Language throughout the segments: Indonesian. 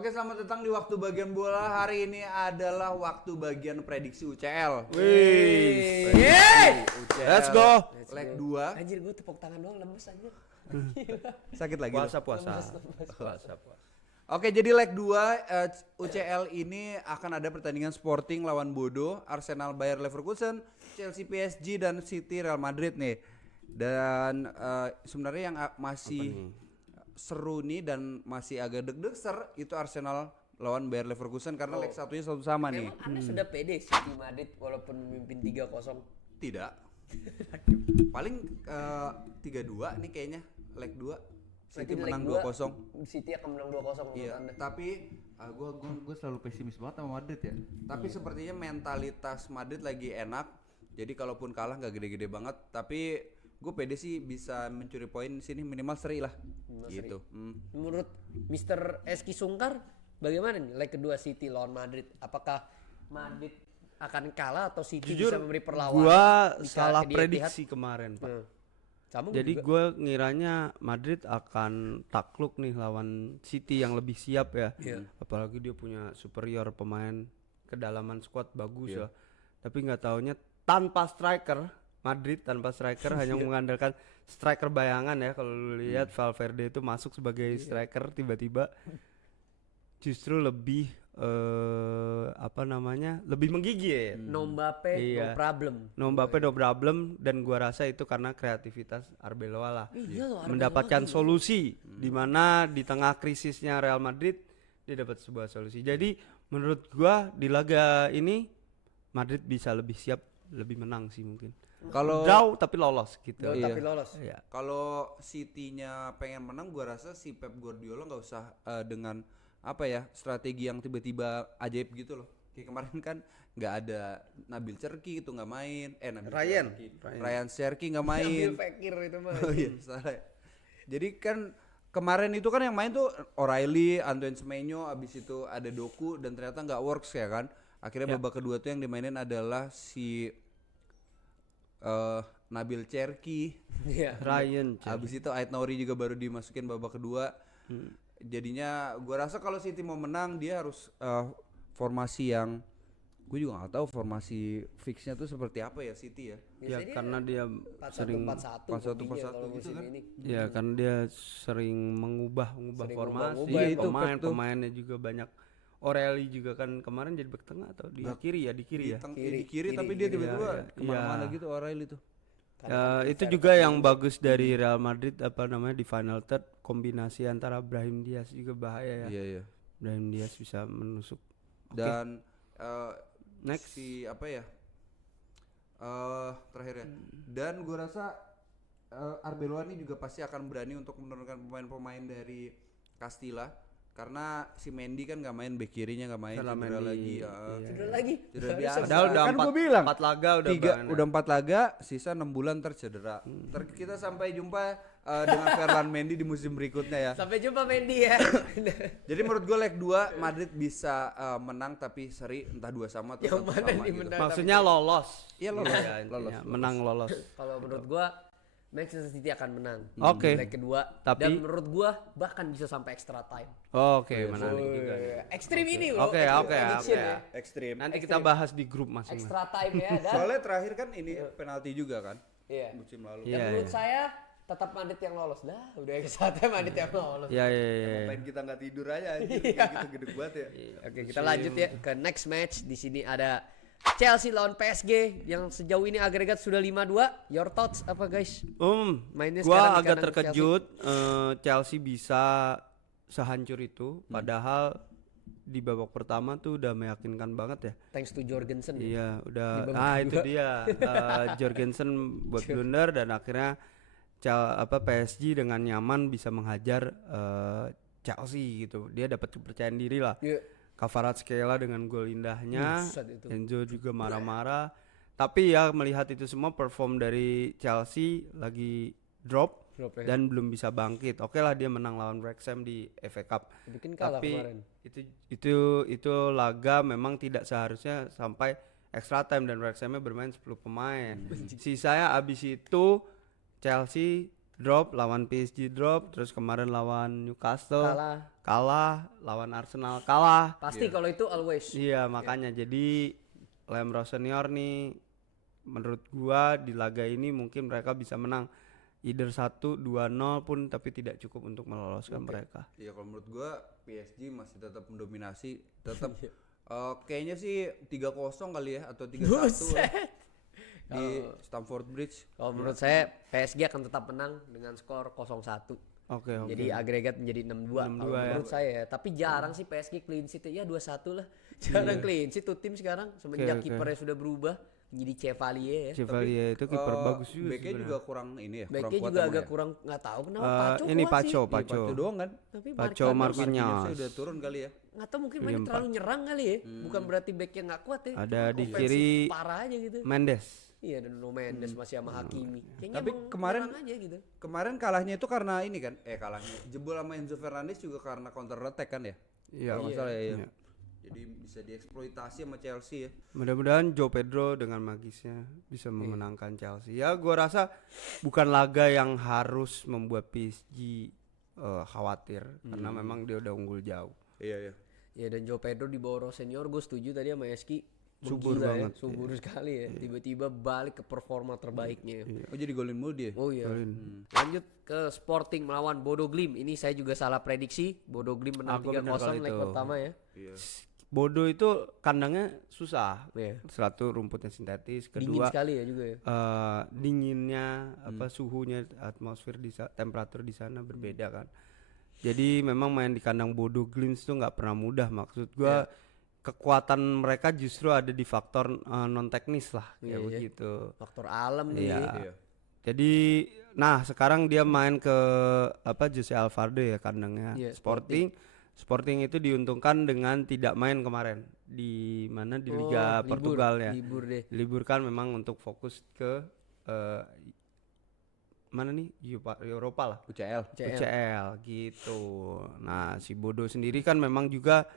Oke, selamat datang di waktu bagian bola. Hari ini adalah waktu bagian prediksi UCL. Wih. UCL. Let's go. Leg 2. Anjir gue tepuk tangan doang lemes anjir. Sakit lagi. Puasa. Oke, jadi leg 2 UCL ini akan ada pertandingan Sporting lawan Bodo, Arsenal Bayer Leverkusen, Chelsea PSG dan City Real Madrid nih. Dan sebenarnya yang masih seru nih dan masih agak deg-deger itu Arsenal lawan Bayer Leverkusen karena leg satunya satu sama nih. Emang Anda sudah pede City Madrid walaupun memimpin 3-0? Tidak. Paling 3-2 nih kayaknya leg 2. City Berarti menang leg 2-0. City akan menang 2-0 menurut Iya, Anda. tapi gue selalu pesimis banget sama Madrid ya. Tapi sepertinya mentalitas Madrid lagi enak. Jadi kalaupun kalah nggak gede-gede banget, tapi gue pede sih bisa mencuri poin di sini minimal seri lah. Gitu. Menurut Mr. Eski Sungkar bagaimana nih leg kedua City lawan Madrid? Apakah Madrid akan kalah atau City bisa memberi perlawanan? Gua di salah Etihad? prediksi kemarin, Pak. Sama Jadi juga. gue ngiranya Madrid akan takluk nih lawan City yang lebih siap ya. Iya. Apalagi dia punya superior pemain, kedalaman squad bagus ya. Tapi nggak taunya tanpa striker, Madrid tanpa striker hanya mengandalkan striker bayangan ya. Kalau lu lihat Valverde itu masuk sebagai striker tiba-tiba justru lebih lebih menggigih ya. No Mbappe, Iya. no problem. No Mbappe no problem dan gua rasa itu karena kreativitas Arbeloa lah. Iya loh, Mendapatkan solusi di mana di tengah krisisnya Real Madrid dia dapat sebuah solusi. Jadi menurut gua di laga ini Madrid bisa lebih siap, lebih menang sih mungkin. Kalau Draw tapi lolos gitu. Jauh Iya. tapi lolos. Iya. Kalau City-nya pengen menang, gua rasa si Pep Guardiola nggak usah dengan strategi yang tiba-tiba ajaib gitu loh. Kayak kemarin kan nggak ada Nabil Cherki itu nggak main, Ryan Cherki nggak main. Ambil Fekir itu mah. Oh iya, salah ya. Jadi kan kemarin itu kan yang main tuh O'Reilly, Antoine Semenyo, abis itu ada Doku dan ternyata nggak works ya kan. Akhirnya babak kedua tuh yang dimainin adalah si Nabil Cherki. Iya. Ryan. Abis itu Ait Nouri juga baru dimasukin babak kedua. Jadinya gua rasa kalau City mau menang dia harus formasi yang gue juga nggak tahu formasi fixnya tuh seperti apa ya City ya. Ya karena dia sering 4-1 4-1 kalau gitu musim kan. ini. ya karena dia sering mengubah Sering formasi. ngubah-ngubah itu Pemainnya juga banyak. O'Reilly juga kan kemarin jadi bek tengah atau di kiri ya, di kiri ya. Di kiri tapi dia tiba-tiba Iya. kemana-mana gitu O'Reilly tuh. Ya, itu juga yang bagus dari Real Madrid di final third kombinasi antara Brahim Diaz juga bahaya ya. Iya iya. Brahim Diaz bisa menusuk. Dan Next. si terakhir ya. Dan gue rasa Arbeloa ini juga pasti akan berani untuk menurunkan pemain-pemain dari Castilla karena si Mendy kan nggak main, bek kirinya nggak main, Salah cedera Mendy, lagi. Cedera lagi. Cedera biasa. Padahal udah Kan gua bilang, 4 laga udah udah 4 laga, sisa 6 bulan tercedera. Kita sampai jumpa dengan Ferland Mendy di musim berikutnya ya. Sampai jumpa Mendy ya. Jadi menurut gue leg 2 Madrid bisa menang tapi seri entah 2 sama atau Yang 1 mana sama nih gitu. menang? Maksudnya lolos. Iya lolos. Ya, intinya, menang lolos. Kalau menurut gua Manchester City akan menang. Oke. Leg kedua. Tapi- Dan menurut gua bahkan bisa sampai extra time. Oke, menarik juga. Ekstrim ini loh. Oke, extreme oke, prediction oke. ya. Ekstrim. Nanti kita bahas di grup masing-masing. Extra time ya dan Soalnya terakhir kan ini penalti juga kan iya. musim lalu. Iya. Dan menurut saya tetap Madrid yang lolos. Dah, udah extra time Madrid yang lolos. Iya, iya, iya. Ngapain kita nggak tidur aja anjir kayak gitu gede banget ya. Oke, kita lanjut ya ke next match. Di sini ada Chelsea lawan PSG yang sejauh ini agregat sudah 5-2. Your thoughts apa guys? Mainnya sekarang Gua di agak kanan terkejut Chelsea bisa sehancur itu padahal di babak pertama tuh udah meyakinkan banget ya. Thanks to Jorgensen. Iya, udah. Di babak Ah, kedua. itu dia. Jorgensen buat blunder dan akhirnya PSG dengan nyaman bisa menghajar Chelsea gitu. Dia dapat kepercayaan diri lah. Iya. Kvaratskhelia dengan gol indahnya. Buset itu. Enzo juga marah-marah. Tapi ya melihat itu semua perform dari Chelsea lagi drop Drop ya. dan belum bisa bangkit. Oke lah dia menang lawan Wrexham di FA Cup. Bikin kalah Tapi kemarin. itu laga memang tidak seharusnya sampai extra time dan Wrexhamnya bermain 10 pemain. Sisanya abis itu Chelsea drop, lawan PSG drop, terus kemarin lawan Newcastle kalah, lawan Arsenal kalah. Pasti kalau itu always. Iya, makanya jadi Lemro Senior nih menurut gua di laga ini mungkin mereka bisa menang either 1-2-0 pun, tapi tidak cukup untuk meloloskan mereka. Iya, kalau menurut gua PSG masih tetap mendominasi, tetap kayaknya sih 3-0 kali ya atau 3-1 lah di Stamford Bridge. Kalau menurut saya PSG akan tetap menang dengan skor 0-1. Oke. Jadi agregat menjadi 6-2 kalau menurut saya ya. Tapi jarang sih PSG clean sheet ya 2-1 lah. Jarang clean sheet tuh tim sekarang semenjak kipernya sudah berubah menjadi Chevalier ya. Chevalier itu kiper bagus juga. Backnya juga kurang ini ya. Backnya kurang kuat juga emang agak ya. kurang nggak tahu kenapa Paco Ini kuat sih. Paco doang kan. Tapi Paco Marquinhos Saya udah turun kali ya. nggak tahu mungkin mereka terlalu nyerang kali ya. Bukan berarti backnya nggak kuat ya. Ada Cuma di offensive kiri parah aja gitu. Mendes. Iya, dan Nuno Mendes masih sama Hakimi. Kayaknya Tapi emang kemarin- nyerang aja gitu. Kemarin kalahnya itu karena ini kan, kalahnya jebol sama Enzo Fernandez juga karena counter attack kan ya. Iya. Kalau nggak salah ya. Iya. Jadi bisa dieksploitasi sama Chelsea ya. Mudah-mudahan Joe Pedro dengan magisnya bisa memenangkan Chelsea. Ya gua rasa bukan laga yang harus membuat PSG khawatir karena memang dia udah unggul jauh. Iya. Ya dan Joe Pedro di bawah Senior gue setuju tadi sama Eski. Subur Menggila banget, ya, subur sekali ya. Tiba-tiba balik ke performa terbaiknya. Oh jadi golin mulu dia. Oh iya. Lanjut ke Sporting melawan Bodo Glimt. Ini saya juga salah prediksi. Bodo Glimt menang Aku bener 3-0 kali leg itu. pertama ya. Iya. Bodo itu kandangnya susah. Iya. Satu rumputnya sintetis, Dingin kedua sekali ya juga ya. dinginnya suhunya, atmosfer temperatur di sana berbeda kan. Jadi memang main di kandang Bodo Glimt itu nggak pernah mudah. Maksud gua kekuatan mereka justru ada di faktor non teknis lah kayak begitu. Faktor alam nih. Iya. Jadi nah sekarang dia main ke Jose Alvarado ya kandangnya Iya, Sporting. Sporting itu diuntungkan dengan tidak main kemarin di mana di Liga libur, Portugal ya. libur deh. Diliburkan memang untuk fokus ke mana nih Eropa lah. UCL gitu. Nah si Bodo sendiri kan memang juga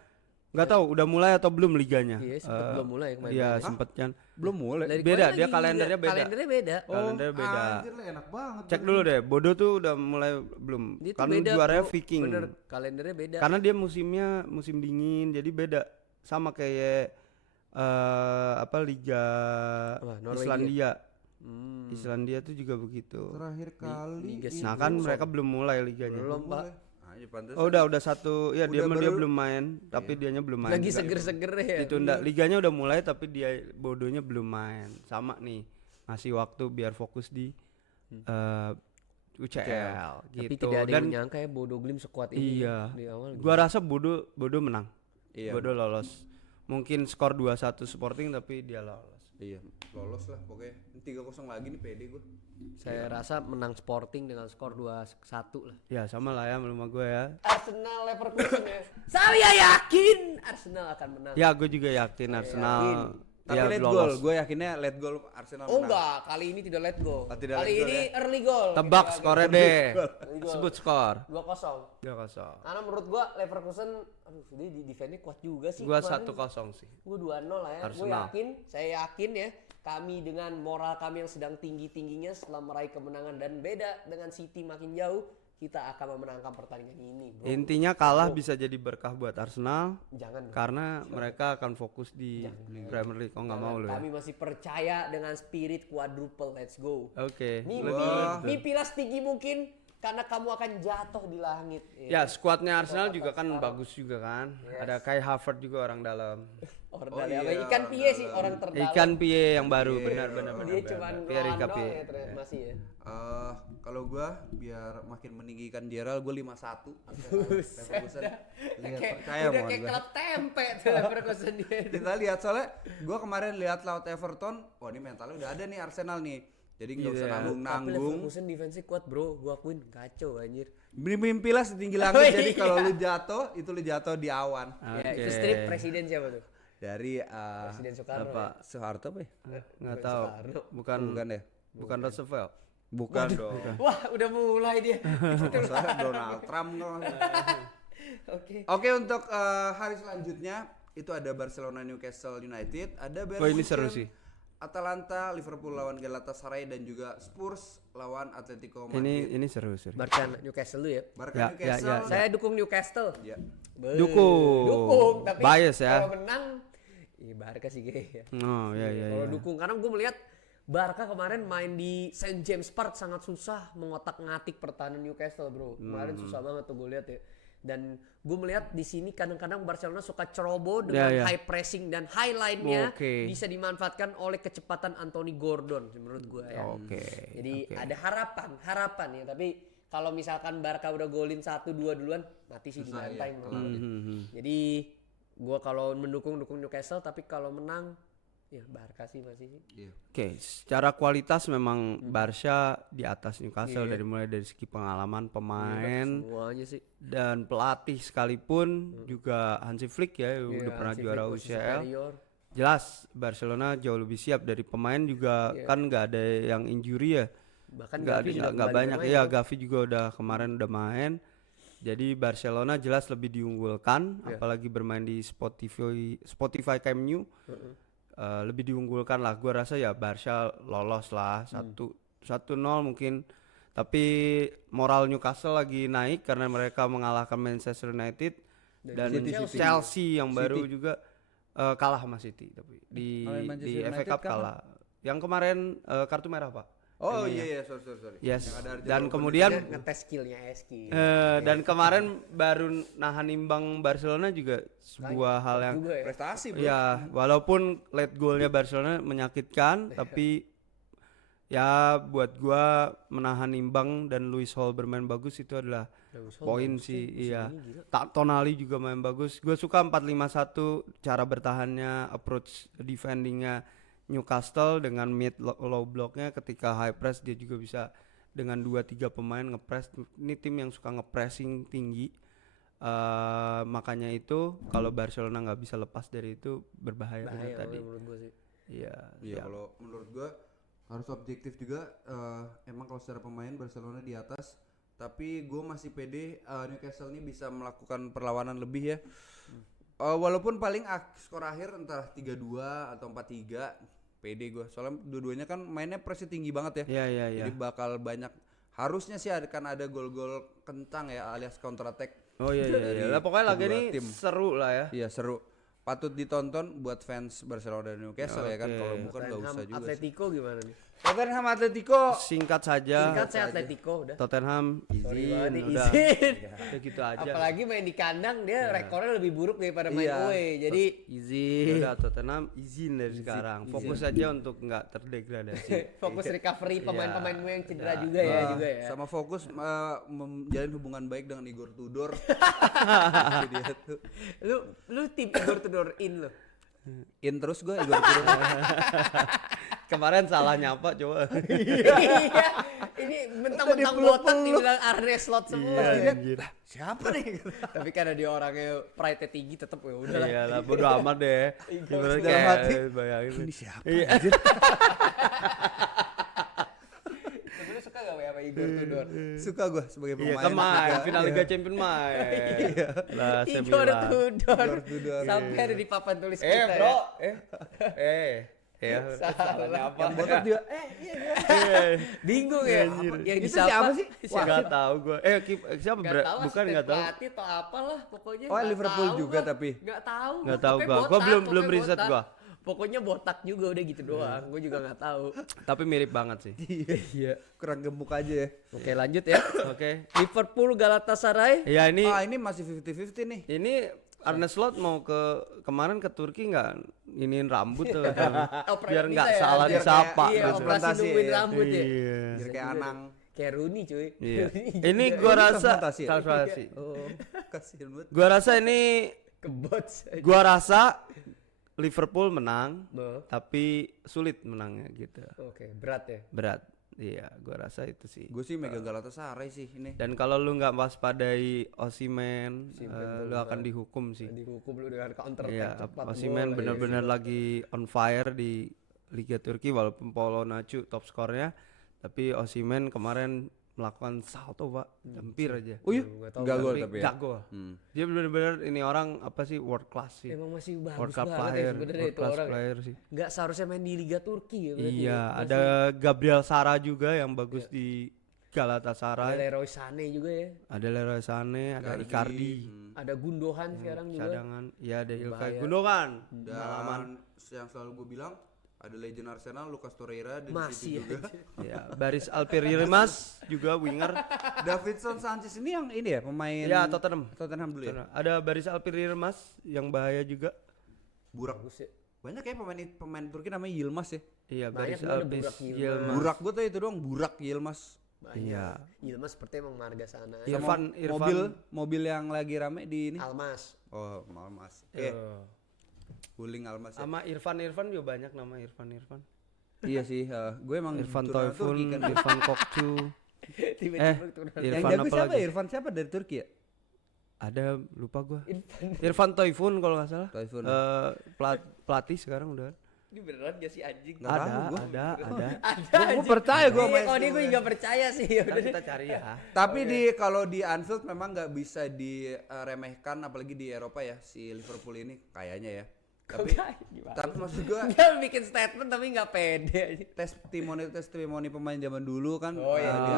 nggak tahu udah mulai atau belum liganya. Iya, sempat belum mulai kemarin. Iya sempet kan. Belum mulai. Dari Beda, kemarin dia lagi kalendernya juga. beda. Kalendernya beda. Kalendernya beda. Anjir lah enak banget. Cek dulu deh, Bodo tuh udah mulai belum? Dia tuh Kan beda, juaranya bro. Viking. Bener, kalendernya beda. Karena dia musimnya musim dingin, jadi beda. Sama kayak Liga Norwegia. Islandia. Islandia tuh juga begitu. Terakhir kali. Liga Nah kan mereka belum mulai liganya. Belum, Pak. Oh udah satu, ya dia belum main, tapi dianya belum main. Lagi juga. seger-seger ya. Ditunda, liganya udah mulai tapi dia Bodonya belum main. Sama nih, masih waktu biar fokus di UCL Tapi gitu. tidak ada Dan yang menyangka ya Bodo Glimt sekuat ini iya, di awal. gua rasa Bodo menang. Iya. Bodo lolos. Mungkin skor 2-1 Sporting tapi dia lolos. Iya, lolos lah pokoknya. Ini 3-0 lagi nih pede gue. Saya rasa menang Sporting dengan skor 2-1 lah. Ya sama lah ya sama gue ya. Arsenal Leverkusen ya. Saya yakin Arsenal akan menang. Ya gue juga yakin Arsenal. Tapi Ya, let lolos. goal, gue yakinnya let goal Arsenal Oh menang. enggak, kali ini tidak let go. tidak Kali let goal ini ya. early goal. Tebak Gitu, skornya agak- deh. goal. Sebut skor. 2-0. 2-0. Karena menurut gua Leverkusen dia di defense-nya kuat juga sih. Gua kemarin. 1-0 sih. Gue 2-0 lah ya. Gue Arsenal. yakin, saya yakin ya. Kami dengan moral kami yang sedang tinggi-tingginya setelah meraih kemenangan dan beda dengan City makin jauh, kita akan memenangkan pertandingan ini, bro. Intinya kalah bisa jadi berkah buat Arsenal Jangan. Bro. karena mereka akan fokus di Premier League. Oh nggak mau lu ya. Kami masih percaya dengan spirit quadruple. Let's go. Oke. Mimpilah setinggi mungkin karena kamu akan jatuh di langit. Ya skuadnya Arsenal juga kan bagus juga kan. Ada Kai Havertz juga orang dalam. Orang dari apa? Ikan pie sih orang terdalam. Ikan Pie yang baru benar. Dia cuma Pierre ngelawan Pie. doang ya ternyata masih ya. Kalau gue biar makin meninggikan Gerald, gue 5-1. Leverkusen. Lihat, percaya Udah mohon kayak gua. klub tempe tuh Leverkusen dia. Kita lihat soalnya gue kemarin lihat laut Everton, wah ini mentalnya udah ada nih Arsenal nih. Jadi nggak usah Tapi nanggung-nanggung. Leverkusen defense kuat bro, gua akuin kacau anjir. Mimpilah setinggi langit. Jadi kalau lu jatuh, itu lu jatuh di awan. Ya, itu strip presiden siapa tuh? Dari Presiden Soekarno. Apa? Soeharto apa ya? Nggak tahu. Bukan ya? bukan Roosevelt. Bukan dong. Wah, udah mulai dia. Soalnya Donald Trump dong. Oke. Oke, untuk hari selanjutnya itu ada Barcelona Newcastle United, ada Bayern Oh, ini seru Munchen, sih. Atalanta, Liverpool lawan Galatasaray dan juga Spurs lawan Atletico Madrid. Ini seru. Barca Newcastle dulu ya. Barca Ya, Newcastle. ya. Saya dukung Newcastle. Ya. Dukung, tapi Bias ya. kalau menang, Barca sih kayaknya. Oh ya. Kalau dukung, karena gue melihat Barca kemarin main di St. James Park sangat susah mengotak-ngatik pertahanan Newcastle, bro. Kemarin susah banget tuh gue lihat ya. Dan gue melihat di sini kadang-kadang Barcelona suka ceroboh dengan Ya. high pressing dan high line-nya Oke. bisa dimanfaatkan oleh kecepatan Anthony Gordon menurut gue ya. Oke. Jadi ada harapan ya. Tapi kalau misalkan Barca udah golin 1-2 duluan, mati sih di bantai menurut gue. Jadi gue kalau dukung Newcastle, tapi kalau menang ya Barca sih masih sih. Iya. Oke, secara kualitas memang Barca di atas Newcastle mulai dari segi pengalaman pemain Semuanya sih. dan pelatih sekalipun juga Hansi Flick ya udah pernah Hansi juara Flick masih UCL. superior. Jelas Barcelona jauh lebih siap dari pemain juga kan nggak ada yang injury ya. Bahkan Nggak Gavi ada sudah nggak kembali banyak bermain, ya. bro. Gavi juga udah kemarin udah main. Jadi Barcelona jelas lebih diunggulkan apalagi bermain di Spotify Camp Nou. Lebih diunggulkan lah. Gua rasa ya Barca lolos lah 1-0 mungkin. Tapi moral Newcastle lagi naik karena mereka mengalahkan Manchester United dan Chelsea yang baru juga kalah sama City tapi di Manchester FA United Cup kalah. Yang kemarin kartu merah, Pak. Oh iya sorry. Yes. Yang ada Arjen Dan Robben. kemudian Ngetes skillnya Eski. dan kemarin baru nahan imbang Barcelona juga sebuah hal yang juga ya. Prestasi, bro. ya walaupun late goalnya Barcelona menyakitkan tapi ya buat gua menahan imbang dan Luis Hall bermain bagus itu adalah poin sih. Iya. Tonali juga main bagus. Gue suka 4-5-1 cara bertahannya, approach defendingnya Newcastle dengan mid low blocknya. Ketika high press dia juga bisa dengan 2-3 pemain ngepres. Ini tim yang suka ngepressing tinggi. Makanya itu kalau Barcelona nggak bisa lepas dari itu berbahaya Bahaya tadi. menurut gue sih. Iya, Iya. kalau menurut gua harus objektif juga. Emang kalau secara pemain Barcelona di atas, tapi gue masih pede Newcastle ini bisa melakukan perlawanan lebih ya. Walaupun paling skor akhir entah 3-2 atau 4-3, pede gue. Soalnya dua-duanya kan mainnya presnya tinggi banget ya. Iya. Jadi bakal banyak. Harusnya sih kan ada gol-gol kentang ya alias counter attack. Oh iya. Lah pokoknya laga kedua ini tim. seru lah ya. Iya seru. Patut ditonton buat fans Barcelona dan Newcastle ya kan. Kalau bukan nggak usah juga. sih. Atletico gimana nih? Tottenham Atletico. Singkat saja. Singkat saya Atletico udah. Tottenham Sorry izin banget nih, udah. izin. Udah gitu aja. Apalagi main di kandang dia rekornya lebih buruk daripada main Iya. away. Jadi Izin. Udah Tottenham izin dari sekarang. Fokus aja untuk nggak terdegradasi. fokus recovery pemain-pemainmu yang cedera Ya. juga ya juga ya. Sama fokus menjalin hubungan baik dengan Igor Tudor. Dia tuh Lu tim Igor Tudor in lo. in terus gue Igor Tudor. Kemarin salah nyapa coba. Iya. Ini mentang-mentang botak dibilang Arne slot semua. Anjir. Siapa nih? Tapi karena dia orangnya pride tinggi tetap ya udah lah. Iyalah bodo amat deh. Gimana Dalam kayak hati, bayangin. Ini siapa? Iya. Tapi lu suka gak sama Igor Tudor? Suka gue sebagai Iya pemain. kan main juga. final Iya. Liga Champion main. Lah saya Igor bilang. Tudor. Igor Tudor. Sampai ada di papan tulis kita Bro. ya. Salah nyapa. Yang botak dia. Bingung ya. Yang Itu disapa siapa sih? Enggak tahu gue. Siapa Gak tahu bukan enggak tahu. pelatih atau apalah pokoknya. Oh, nggak Liverpool tahu juga gua. tapi? Nggak tahu. Nggak tahu Pokoknya gua. botak, Gua belum pokoknya riset botak. gua. Pokoknya botak juga udah gitu doang. Gue juga nggak tahu. Tapi mirip banget sih. Iya. Kurang gemuk aja ya. Oke lanjut ya. Oke. Liverpool Galatasaray. Ya ini Ini masih 50-50 nih. ini Arne Slot mau kemarin ke Turki nggak iniin rambut tuh biar nggak bisa ya, salah biar disapa. Iya, Nggak operasi segmentasi nungguin ya. rambut ya. Iya. Biar kayak Anang. Kayak Rooney cuy. Iya. Rooney Ini juga. gua Ini rasa transplantasi ya? transplantasi. Oh, kasihan banget. Gua rasa ini Kebot. gua rasa Liverpool menang Bo. tapi sulit menangnya gitu. Oke, berat ya. Berat. Iya, gua rasa itu sih. Gue sih megang Galatasaray sih ini. Dan kalau lu nggak waspadai Osimhen, lu akan dihukum sih. Dihukum lu dengan counter Iya, attack cepat. Osimhen gol. benar-benar lagi on fire di Liga Turki walaupun Paulo Nacho top skornya, tapi Osimhen kemarin melakukan salto pak, hampir aja. Oh iya, Gua tahu enggak gol tapi ya. Gak gol. Dia benar-benar ini orang apa sih, world class sih. Emang masih World bagus Cup banget ya player, sebenarnya world itu class orang. player sih. Nggak seharusnya main di Liga Turki ya berarti. Iya, ya. ada Gabriel Sara juga yang bagus Iya. di Ada Galatasaray. Leroy Sané juga ya. Ada Leroy Sané, ada Icardi. Ada Gundogan sekarang juga. Cadangan, ya ada Ilkay Bahaya. Gundogan. Dan yang selalu gue bilang ada legend Arsenal Lucas Torreira dan Masih City juga. Ya, Baris Alperiremas juga winger. Davidson Sanchez ini yang ini ya pemain Ya, Tottenham. dulu ya. Ada Baris Alperiremas yang bahaya juga. Burak. Bagus ya. Banyak ya pemain Turki namanya Yilmaz ya. Iya, Banyak Baris juga ada Alpis Burak Yilmaz. Yilmaz. Burak gue tuh itu doang, Burak Yilmaz. Banyak. Iya. Yilmaz seperti emang marga sana. Iya. Sama Irfan. mobil yang lagi rame di ini. Almas. Oh, Almas. Oke, Oh. Guling Almas ya. Sama Irfan juga banyak nama Irfan. Iya sih, gue emang Irfan turunan Toyfun, Turki kan. Irfan Kokcu. Tiba-tiba turun. Yang Irfan jago apa siapa? lagi? Irfan siapa dari Turki ya? Ada, lupa gua. Irfan. Irfan Toyfun kalau nggak salah. Toyfun. Pelatih sekarang udah. Ini beneran gak sih anjing? Nggak tahu gua. Ada. Ada. Gue percaya gue sama Oh, ini gue SDM. nggak percaya sih. Ya Kan udah. kita cari ya. Tapi kalau di Anfield memang nggak bisa diremehkan, apalagi di Eropa ya si Liverpool ini kayaknya ya. Tapi maksud gue Dia bikin statement tapi nggak pede aja. testimoni pemain zaman dulu kan Oh, iya. di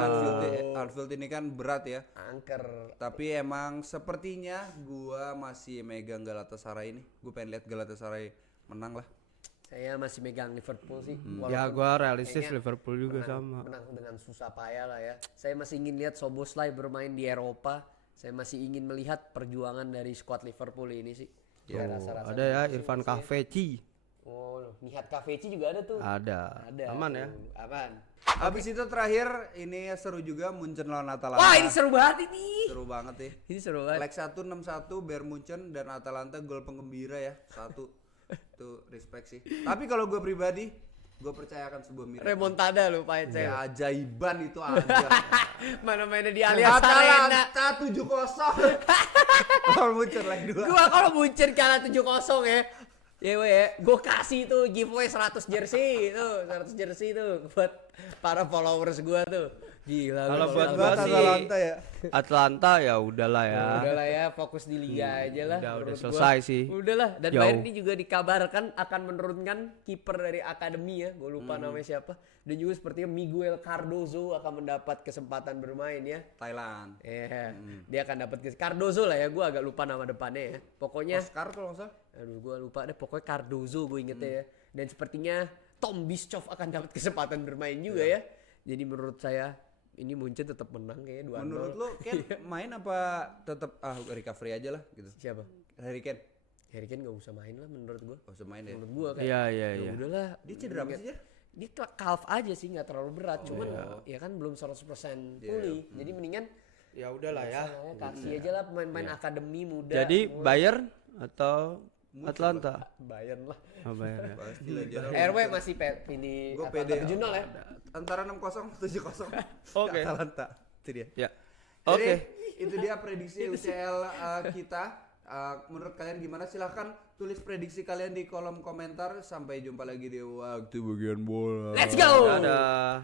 Anfield ini kan berat ya. Angker. Tapi emang sepertinya gua masih megang Galatasaray ini. Gue pengen lihat Galatasaray menang lah. Saya masih megang Liverpool sih. Ya walaupun gua realistis kayaknya Liverpool juga menang, sama. menang dengan susah payah lah ya. Saya masih ingin lihat Szoboszlai bermain di Eropa. Saya masih ingin melihat perjuangan dari skuad Liverpool ini sih. Ya, Rasa-rasa ada ya masih- Irfan masih- Kafeci. Oh, Nihat Kafeci juga ada tuh. Ada. Aman ya. tuh, Aman. Habis itu terakhir ini seru juga Munchen lawan Atalanta. Wah, ini seru banget ini. Seru banget ya. Ini seru banget. Leg 1 6-1 Bayern Munchen dan Atalanta gol penggembira ya. 1. Tuh respect sih. Tapi kalau gue pribadi, gue percayakan sebuah miracle. Remontada lupain saya. Keajaiban itu ada. Mana mainnya di Allianz Arena. Atalanta 7-0. Lawan Munchen leg 2. Gua kalau Munchen kalah 7-0 ya. Ya we ya, gue kasih tuh giveaway 100 jersey tuh, 100 jersey tuh buat para followers gua tuh. Gila. Kalau gua buat kalau gua gua sih Atalanta ya. Atlanta ya udahlah ya. udahlah ya, fokus di liga aja lah. Udah menurut selesai gua. sih. Udahlah, dan Jauh. Bayern ini juga dikabarkan akan menurunkan kiper dari akademi ya, gue lupa namanya siapa. Dan juga sepertinya Miguel Cardozo akan mendapat kesempatan bermain ya. Thailand. Iya, dia akan dapat Cardozo lah ya, gue agak lupa nama depannya ya. Pokoknya Oscar kalau nggak salah. aduh gue lupa deh, pokoknya Cardozo gue ingetnya ya. Dan sepertinya Tom Bischofs akan dapat kesempatan bermain juga ya. Jadi menurut saya ini Munchen tetap menang kayaknya 2-0. Menurut lo Ken main apa tetap recovery aja lah gitu. Siapa? Harry Kane. Harry Kane gak usah main lah menurut gue. Gak usah main ya. Menurut gue kayak Iya ya iya. udahlah. Dia cedera apa sih dia? Dia calf aja sih, nggak terlalu berat. Cuman ya kan belum 100% pulih. Jadi mendingan Ya udahlah ya. kasih aja lah pemain-pemain akademi muda. Jadi semua. Bayern atau Atlanta? Bayern lah. Oh, Bayern ya. Pasti lah Gerald. RW masih ini Gue Atlanta pede. 7-0 ya. Antara 6-0 7-0. Oke. Atalanta. Itu dia. Ya. Jadi, Oke. itu dia prediksi UCL kita. Menurut kalian gimana? Silahkan tulis prediksi kalian di kolom komentar. Sampai jumpa lagi di waktu bagian bola. Let's go. Dadah.